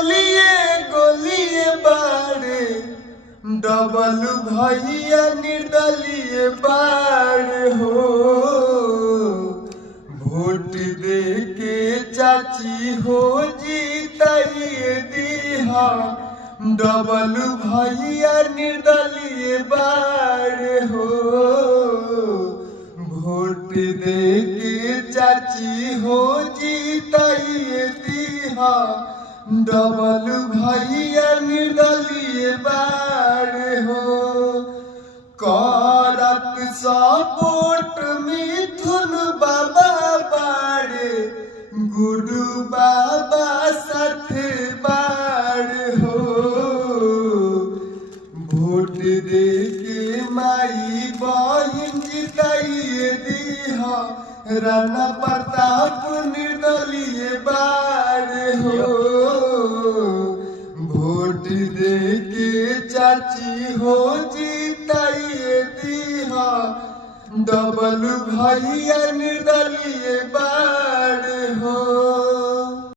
गलिए गलिए बाड़े डबल भैया निर्दलीय बाड़े हो। वोट दे के चाची हो जीताइए दीहा डबल भैया निर्दलीय बाड़े हो। वोट दे के चाची हो जीताइए दीहा डबल भैया निर्दलीय बाड़े हो। करत सपोर्ट मिथुन बाबा बाड़े गुरु बाबा साथे बाड़े हो। वोट दे के माई बहिन जिताइए दीहा राणा प्रताप निर्दलीय बाड़े हो। वोट दे के चाची हो जीताइए दीहा डबल भैया निर्दलीय बाड़े